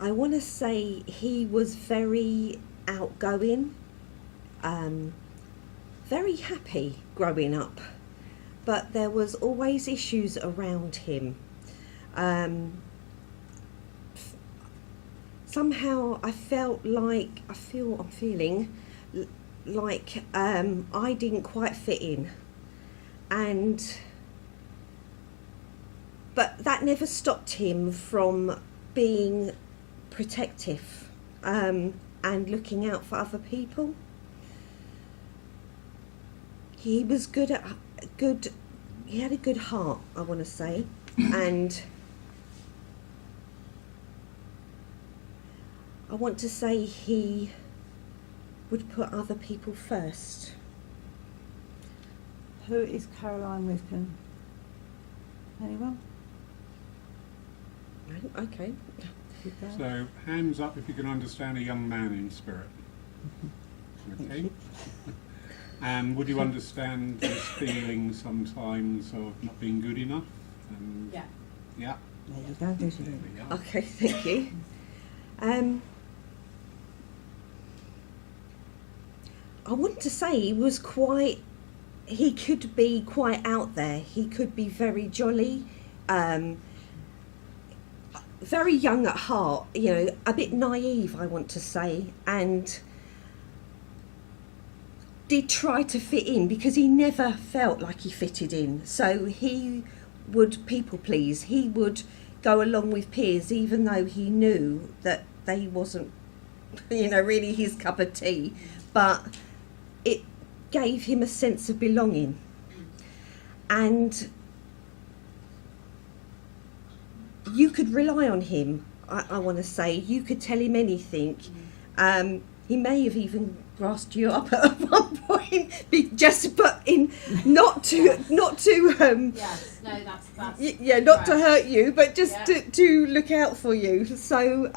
want to say he was very outgoing, very happy growing up, but there was always issues around him. Somehow I felt like, I'm feeling like I didn't quite fit in, but that never stopped him from being protective and looking out for other people. He was he had a good heart, I want to say, and I want to say he would put other people first. Who is Caroline with? Anyone? No? Okay. So, hands up if you can understand a young man in spirit. Okay. And would you understand this feeling sometimes of not being good enough? And Yeah. Yeah. There you go, there's There you. we are. Okay, thank you. I want to say he could be quite out there. He could be very jolly, very young at heart, you know, a bit naive, I want to say, and did try to fit in because he never felt like he fitted in. So he would people please. He would go along with peers even though he knew that they wasn't, you know, really his cup of tea, but it gave him a sense of belonging. And you could rely on him, I want to say. You could tell him anything. He may have even grasped you up at one point, not to yes, no, that's yeah, not to right. hurt you, but just Yeah. to look out for you. So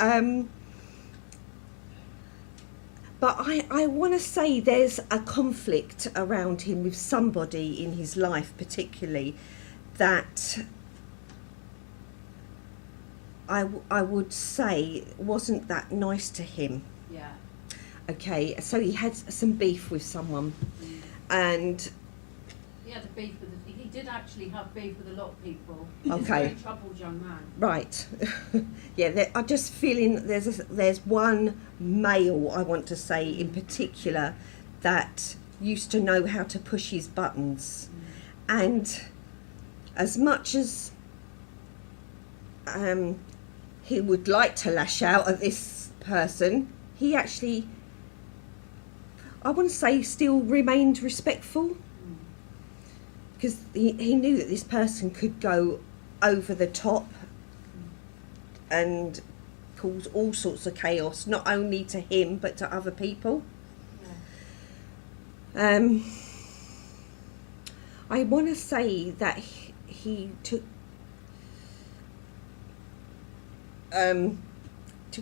But I want to say there's a conflict around him with somebody in his life, particularly, that I would say wasn't that nice to him. Yeah. Okay, so he had some beef with someone, and He had a beef with. He did actually have beef with a lot of people. He's a Okay. very troubled young man. right, yeah, I'm just feeling there's one male, I want to say in particular, that used to know how to push his buttons, and as much as he would like to lash out at this person, he actually, I want to say, still remained respectful, because he knew that this person could go over the top and cause all sorts of chaos, not only to him but to other people. I want to say that he took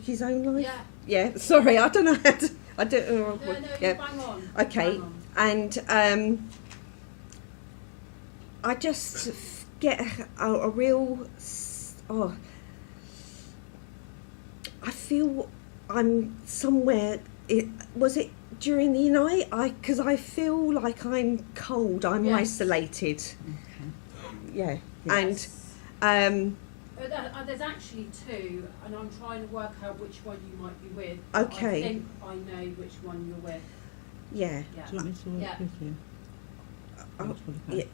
his own life. Yeah. Yeah. Sorry, I don't know how to. I don't know. No, Yeah. you bang on. Okay, Bang on. and I just get a real. I feel I'm somewhere. Was it during the night? Because I feel like I'm cold. I'm Yes. isolated. Yeah, Yes. and There's actually two, and I'm trying to work out which one you might be with. Okay. I think I know which one you're with. yeah. Yeah. Do you want me to work Yeah. with you?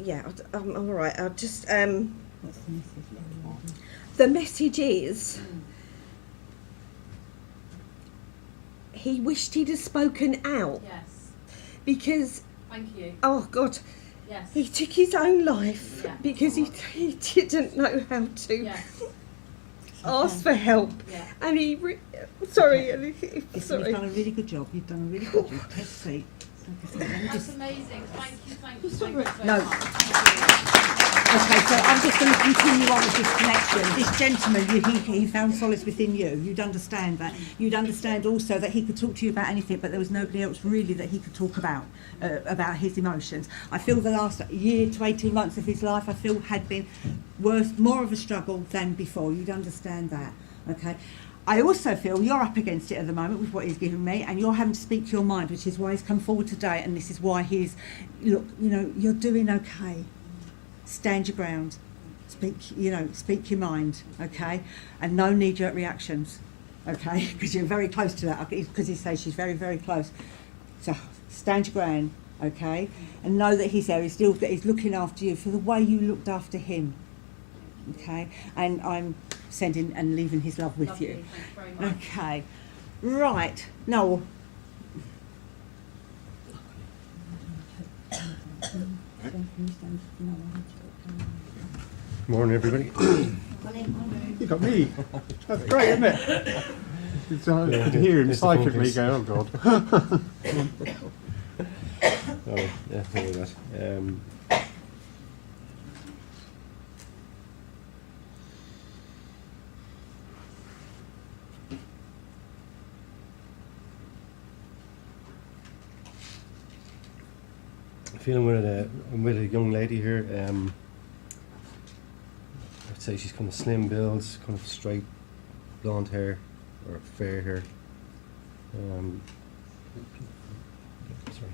Yeah, I'm all right. I'll just What's the message? the message is he wished he'd have spoken out, Yes. because Thank you. oh God, Yes. he took his own life Yeah. because he didn't know how to Yes. ask for help, Yeah. and sorry, and Listen, sorry. you've done a really good job. You've done a really good job. Take a seat. Let me That's just- amazing. Thank you. Thank you so No. much. Thank Okay, so I'm just going to continue on with this connection. This gentleman, he found solace within you. You'd understand that. You'd understand also that he could talk to you about anything, but there was nobody else really that he could talk about his emotions. I feel the last year to 18 months of his life, I feel had been more of a struggle than before. You'd understand that, okay? I also feel you're up against it at the moment with what he's given me, and you're having to speak your mind, which is why he's come forward today, and this is why he's, look, you're doing okay. Stand your ground. Speak your mind, okay? And no knee-jerk reactions, okay? Because you're very close to that, because he says she's very, very close. So stand your ground, okay? And know that he's there. He's looking after you for the way you looked after him, okay? And I'm sending and leaving his love with Lovely. you. Thank you very much. Okay, right, Noel. Morning, everybody. You got me. That's great, isn't it? It's, I could hear him It's the phone psychically case. go, oh God. Oh, yeah, thank you for that. I'm with a young lady here. I'd say she's kind of slim build, kind of straight blonde hair or fair hair. Sorry.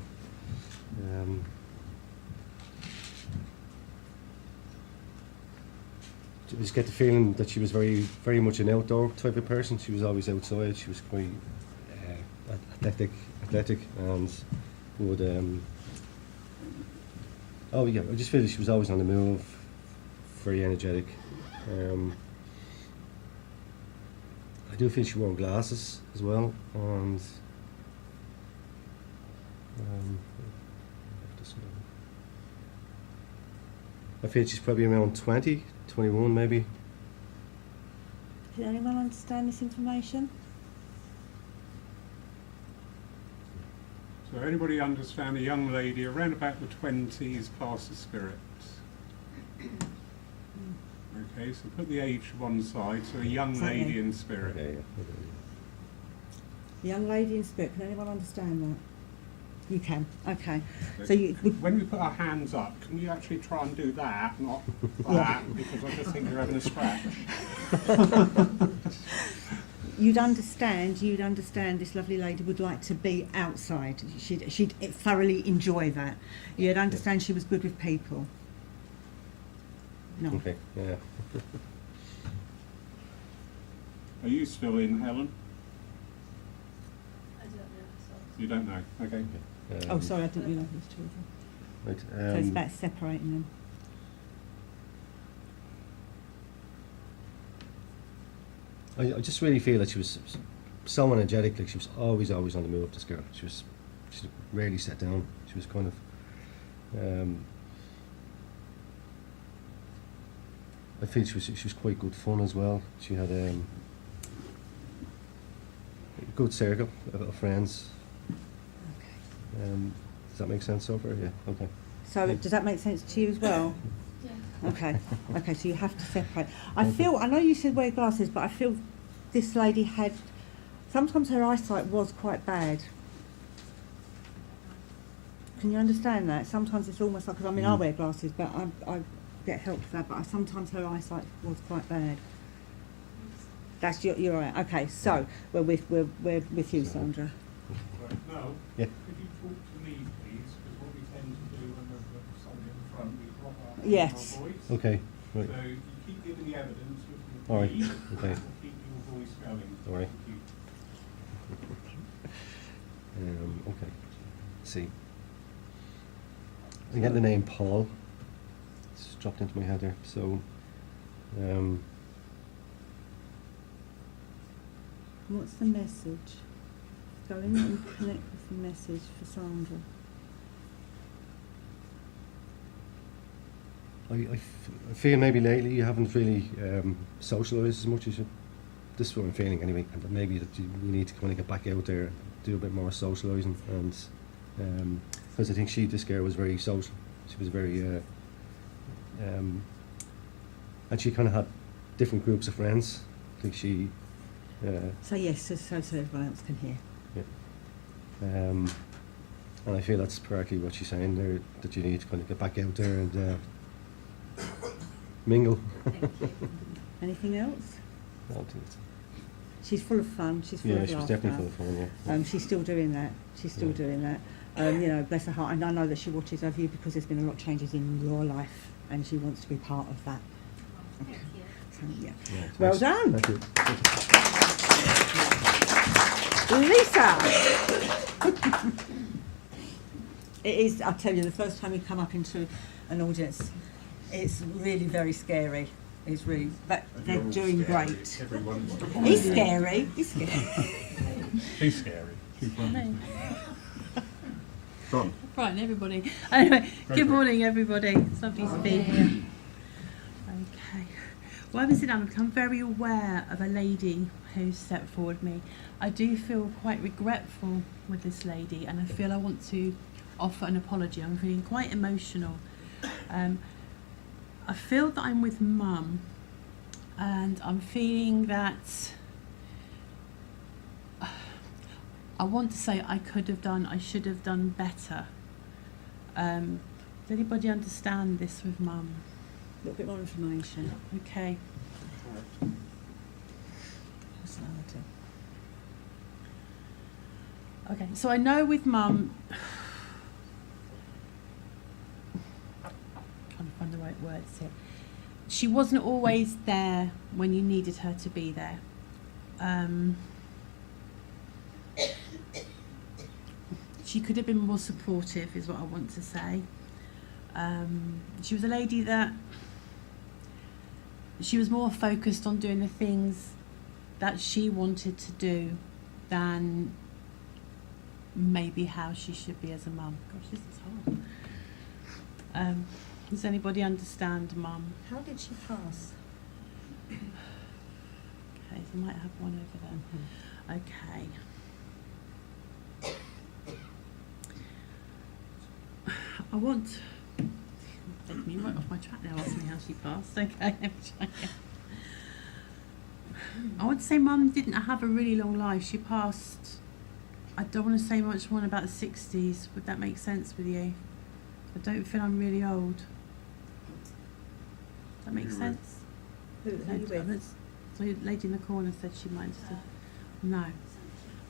I just get the feeling that she was very, very much an outdoor type of person. She was always outside. She was quite athletic, and would. Oh yeah, I just feel that she was always on the move, very energetic. I do feel she wore glasses as well, and I feel she's probably around 20, 21 maybe. Did anyone understand this information? So anybody understand a young lady around about the 20s class of spirits? Okay, so put the age to one side, so a young Exactly. lady in spirit. Okay, The young lady in spirit, can anyone understand that? You can, okay. So you, When we put our hands up, can you actually try and do that, not Yeah. that, because I just think you're having a scratch. you'd understand this lovely lady would like to be outside. She'd thoroughly enjoy that. You'd understand she was good with people. No. Okay, yeah. Are you still in, Helen? I don't know. So. You don't know, okay. Oh, sorry, I didn't realise it was two of them. Right, So it's about separating them. I just really feel that she was so energetic, like she was always on the move, this girl. She rarely sat down. She was kind of, I feel she was quite good fun as well. She had a good circle of friends. Does that make sense so far? Yeah, okay. So does that make sense to you as well? Yeah. Okay, okay, so you have to separate. I know you said wear glasses, but I feel this lady had, sometimes her eyesight was quite bad. Can you understand that? Sometimes it's almost like, because I mean I wear glasses, but I get help with that, but sometimes her eyesight was quite bad. That's you're right. Okay, so we're with you, Sandra. Right, now, Yeah. could you talk to me, please? Because what we tend to do when we've got somebody in front, we drop our Yes. voice. Okay, So right. you keep giving the evidence with your All right, breathe, okay. and keep your voice going. All right. Thank you. Okay. Let's see. I get the name Paul. It's dropped into my head there. So, What's the message? Go in and connect with the message for Sandra. I feel maybe lately you haven't really socialised as much as you. This is what I'm feeling anyway, and that maybe that you need to kind of get back out there, and do a bit more socialising, and because I think this girl was very social. She was very, and she kind of had different groups of friends. I think she. So yes, so everyone else can hear. And I feel that's partly what she's saying there, that you need to kind of get back out there and mingle. Anything else? I don't think so. She's full of fun. She's full Yeah, of she was laughter. definitely full of fun, yeah. She's still doing that. She's still Yeah. doing that. You know, bless her heart. And I know that she watches over you because there's been a lot of changes in your life, and she wants to be part of that. Thank you. So, yeah. Yeah, Well thanks. done. Thank you. Lisa! It is, I'll tell you, the first time you come up into an audience, it's really very scary. It's really, but they're You're all doing scary. great. Everyone's He's scary. He's scary. He's scary. She's funny. Go on. Frighten everybody. Anyway, Go good for it. morning, everybody. It's lovely to be here. Okay. Well, I've become very aware of a lady who stepped forward me. I do feel quite regretful with this lady, and I feel I want to offer an apology. I'm feeling quite emotional. I feel that I'm with Mum, and I'm feeling that I want to say I should have done better. Does anybody understand this with Mum? A little bit more information. Okay. Personality. Okay, so I know with Mum, trying to find the right words here. She wasn't always there when you needed her to be there. She could have been more supportive, is what I want to say. She was a lady that she was more focused on doing the things that she wanted to do than maybe how she should be as a mum. Gosh, this is hard. Does anybody understand Mum? How did she pass? Okay, so I might have one over there. Okay. I want... Take me right off my track now, asking how she passed. Okay, let me try again. I would say Mum didn't have a really long life. She passed I don't want to say much more about the 60s. Would that make sense with you? I don't feel I'm really old. Does that make You're sense? Who are you with? So the lady in the corner said she might understand. No.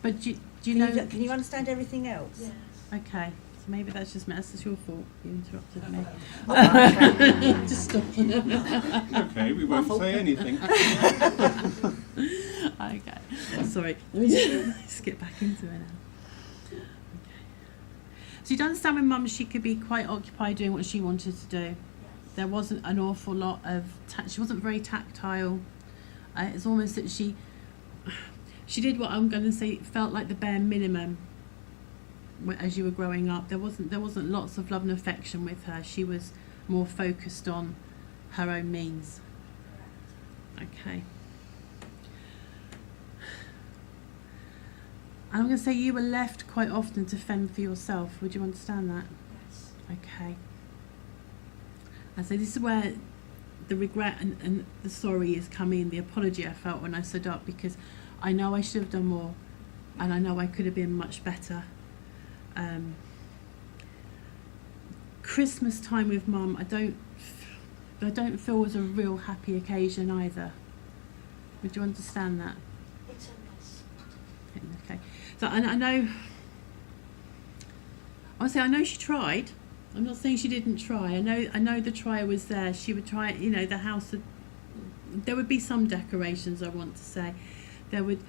But do you Can know... can you understand everything else? Okay, so maybe that's just me. That's just your fault. You interrupted me. Okay. Just stop. Okay, we won't say anything. Okay, sorry. Let me just get back into it now. Okay. So you'd understand with Mum, she could be quite occupied doing what she wanted to do. There wasn't an awful lot of... she wasn't very tactile. It's almost that she did what I'm going to say felt like the bare minimum as you were growing up. There wasn't lots of love and affection with her. She was more focused on her own means. Okay. And I'm going to say you were left quite often to fend for yourself. Would you understand that? Yes. Okay. And so this is where the regret and the sorry is coming, the apology I felt when I stood up, because I know I should have done more, and I know I could have been much better. Christmas time with Mum, I don't feel was a real happy occasion either. Would you understand that? It's a mess. Okay. So I know. Honestly, I know she tried. I'm not saying she didn't try. I know the try was there. She would try. You know, the house. There would be some decorations. I want to say, there would.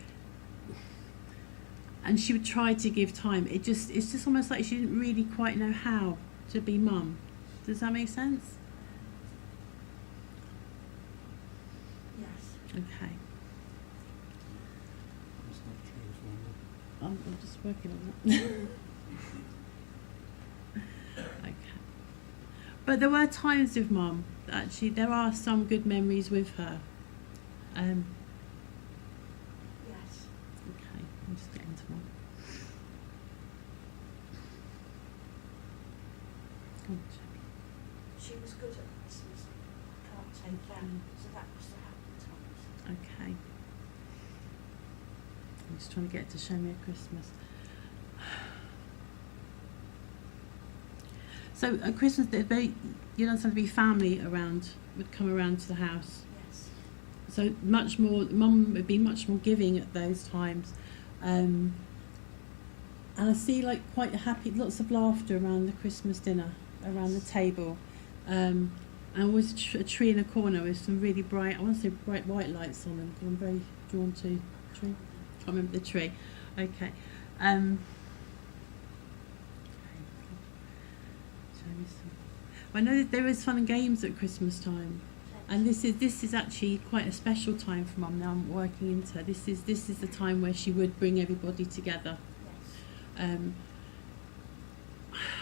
And she would try to give time. It's just almost like she didn't really quite know how to be Mum. Does that make sense? Yes. Okay. I'm just working on that. Okay. But there were times with Mum. Actually, there are some good memories with her. Yes. Okay, I'm just getting to one. She was good at Christmas. I can't take that. So that was the happy times. Okay. I'm just trying to get it to show me a Christmas. So at Christmas, you don't have to be family around, would come around to the house. Yes. So much more, Mum would be much more giving at those times. And I see like quite happy, lots of laughter around the Christmas dinner, around the table. And always a tree in a corner with some really bright, I want to say bright white lights on them, because I'm very drawn to tree. Can't remember the tree. Okay. I know that there is fun and games at Christmas time, and this is actually quite a special time for Mum. Now I'm working into her. This is the time where she would bring everybody together. Yes.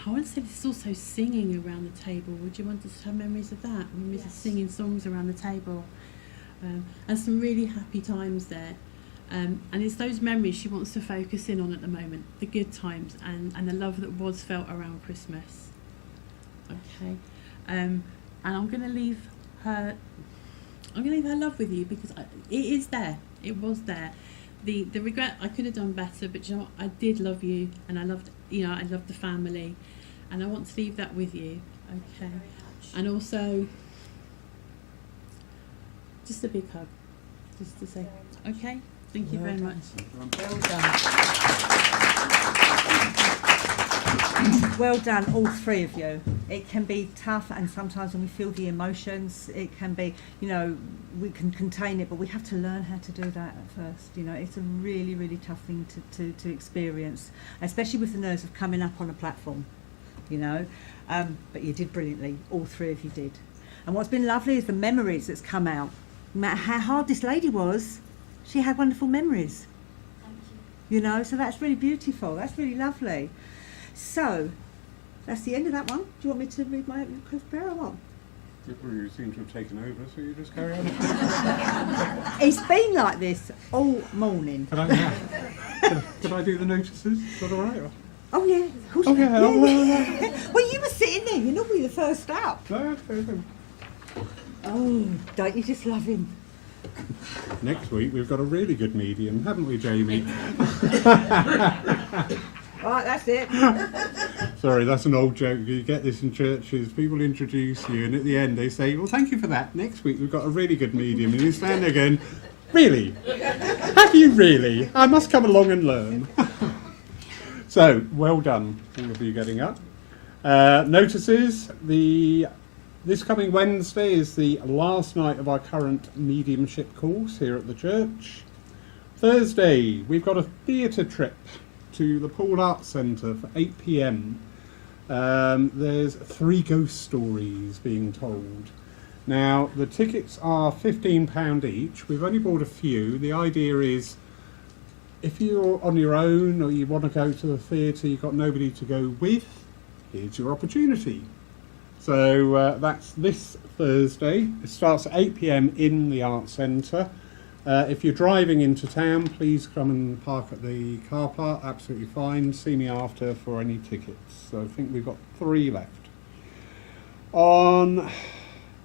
I want to say this is also singing around the table. Would you want us to have memories of that? Memories of singing songs around the table, and some really happy times there. And it's those memories she wants to focus in on at the moment, the good times and the love that was felt around Christmas. Okay, and I'm going to leave her love with you, because it is there. It was there. The regret, I could have done better, but you know what? I did love you, and I loved the family, and I want to leave that with you. Okay, and also just a big hug, just to say, okay. Thank you very much. Well done. Well done, all three of you. It can be tough, and sometimes when we feel the emotions, it can be, we can contain it, but we have to learn how to do that at first. It's a really, really tough thing to experience, especially with the nerves of coming up on a platform, But you did brilliantly, all three of you did. And what's been lovely is the memories that's come out. No matter how hard this lady was, she had wonderful memories. Thank you. So that's really beautiful. That's really lovely. So, that's the end of that one. Do you want me to read my opening prayer or what? You seem to have taken over, so you just carry on. It's been like this all morning. Could I do the notices? Is that all right? Oh yeah, of course. Oh yeah. Well, you were sitting there. You're normally the first up. No. Oh, don't you just love him? Next week we've got a really good medium, haven't we, Jamie? Right, that's it. Sorry, that's an old joke. You get this in churches. People introduce you, and at the end they say, well, thank you for that. Next week we've got a really good medium. And you stand there going, really? Have you really? I must come along and learn. So, well done, all of you getting up. Notices, this coming Wednesday is the last night of our current mediumship course here at the church. Thursday, we've got a theatre trip to the Paul Arts Centre for 8 p.m. There's 3 ghost stories being told. Now, the tickets are £15 each. We've only bought a few. The idea is, if you're on your own or you want to go to the theatre, you've got nobody to go with, here's your opportunity. So that's this Thursday. It starts at 8 p.m. in the Arts Centre. If you're driving into town, please come and park at the car park. Absolutely fine. See me after for any tickets. So I think we've got 3 left. On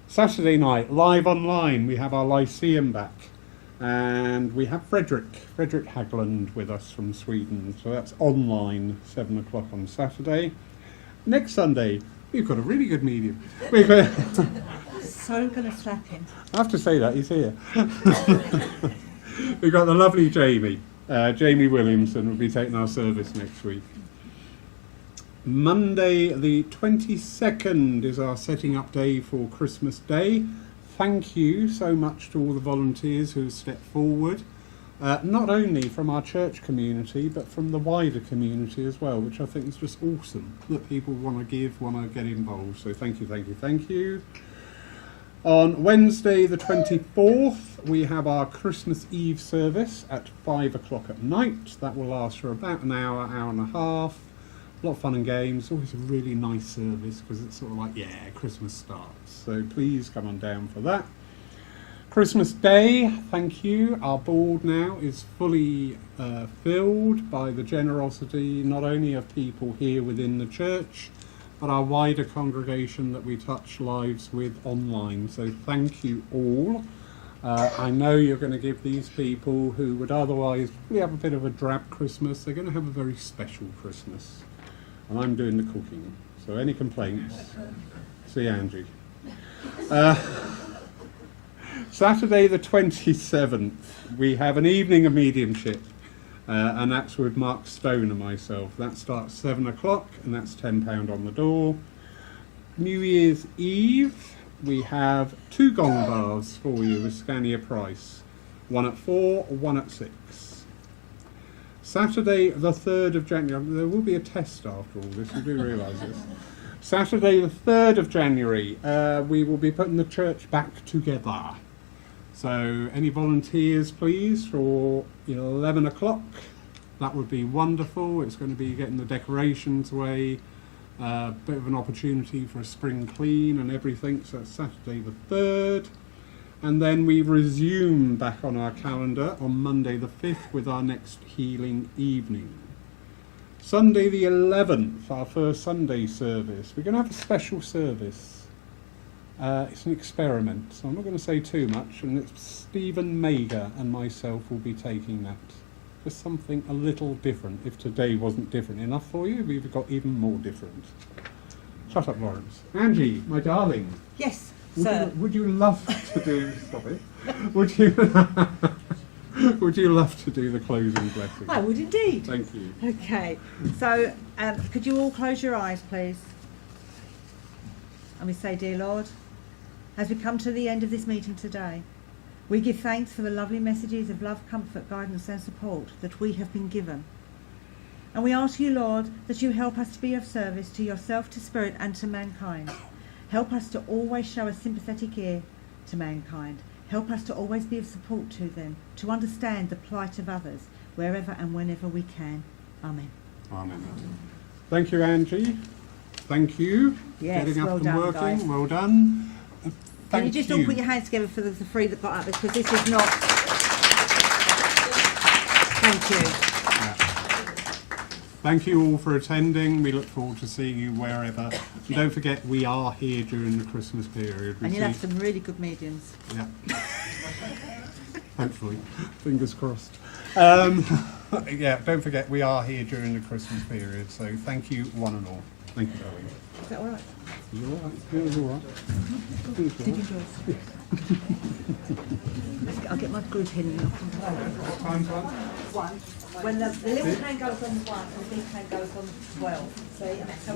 Saturday night, live online, we have our Lyceum back. And we have Frederick Hagland with us from Sweden. So that's online, 7 o'clock on Saturday. Next Sunday, we've got a really good medium. So going to slap him. I have to say that, he's here. We've got the lovely Jamie. Jamie Williamson will be taking our service next week. Monday the 22nd is our setting up day for Christmas Day. Thank you so much to all the volunteers who have stepped forward, not only from our church community, but from the wider community as well, which I think is just awesome, that people want to give, want to get involved. So thank you, thank you, thank you. On Wednesday the 24th, we have our Christmas Eve service at 5 o'clock at night. That will last for about an hour, hour and a half. A lot of fun and games. Always a really nice service because it's sort of like, yeah, Christmas starts. So please come on down for that. Christmas Day, thank you. Our board now is fully filled by the generosity not only of people here within the church, but our wider congregation that we touch lives with online. So thank you all. I know you're going to give these people who would otherwise probably have a bit of a drab Christmas, they're going to have a very special Christmas. And I'm doing the cooking. So any complaints, see Angie. Saturday the 27th, we have an evening of mediumship. And that's with Mark Stone and myself. That starts 7 o'clock and that's £10 on the door. New Year's Eve, we have 2 gong bars for you with Scania price. 1 at 4, 1 at 6. Saturday the 3rd of January, there will be a test after all this, you do realise this. Saturday the 3rd of January, we will be putting the church back together. So any volunteers please for 11 o'clock, that would be wonderful. It's going to be getting the decorations away, a bit of an opportunity for a spring clean and everything. So that's Saturday the 3rd. And then we resume back on our calendar on Monday the 5th with our next healing evening. Sunday the 11th, our first Sunday service. We're going to have a special service. It's an experiment, so I'm not going to say too much, and it's Stephen Mager and myself will be taking that. Just something a little different. If today wasn't different enough for you, we've got even more different. Shut up, Lawrence. Angie, my darling. Yes, sir. Would you love to do... Stop it. Would you love to do the closing blessing? I would indeed. Thank you. Okay, so could you all close your eyes, please? And we say, Dear Lord, as we come to the end of this meeting today, we give thanks for the lovely messages of love, comfort, guidance and support that we have been given. And we ask you, Lord, that you help us to be of service to yourself, to spirit and to mankind. Help us to always show a sympathetic ear to mankind. Help us to always be of support to them, to understand the plight of others, wherever and whenever we can. Amen. Amen. Thank you, Angie. Thank you. Yes, Getting up well and done, working. guys. Well done. Can you just all put your hands together for the 3 that got up, because this is not... Thank you. Thank you all for attending. We look forward to seeing you wherever. And don't forget, we are here during the Christmas period. And you'll have some really good mediums. Yeah. Thankfully, fingers crossed. Yeah, don't forget we are here during the Christmas period, so thank you one and all. Thank you, darling. Is that all right? Was it all right? Yeah, it was all right. Did you enjoy it? I'll get my group in. What time's on? One. When the little hand goes on 1 and the big hand goes on 12. See, and that's how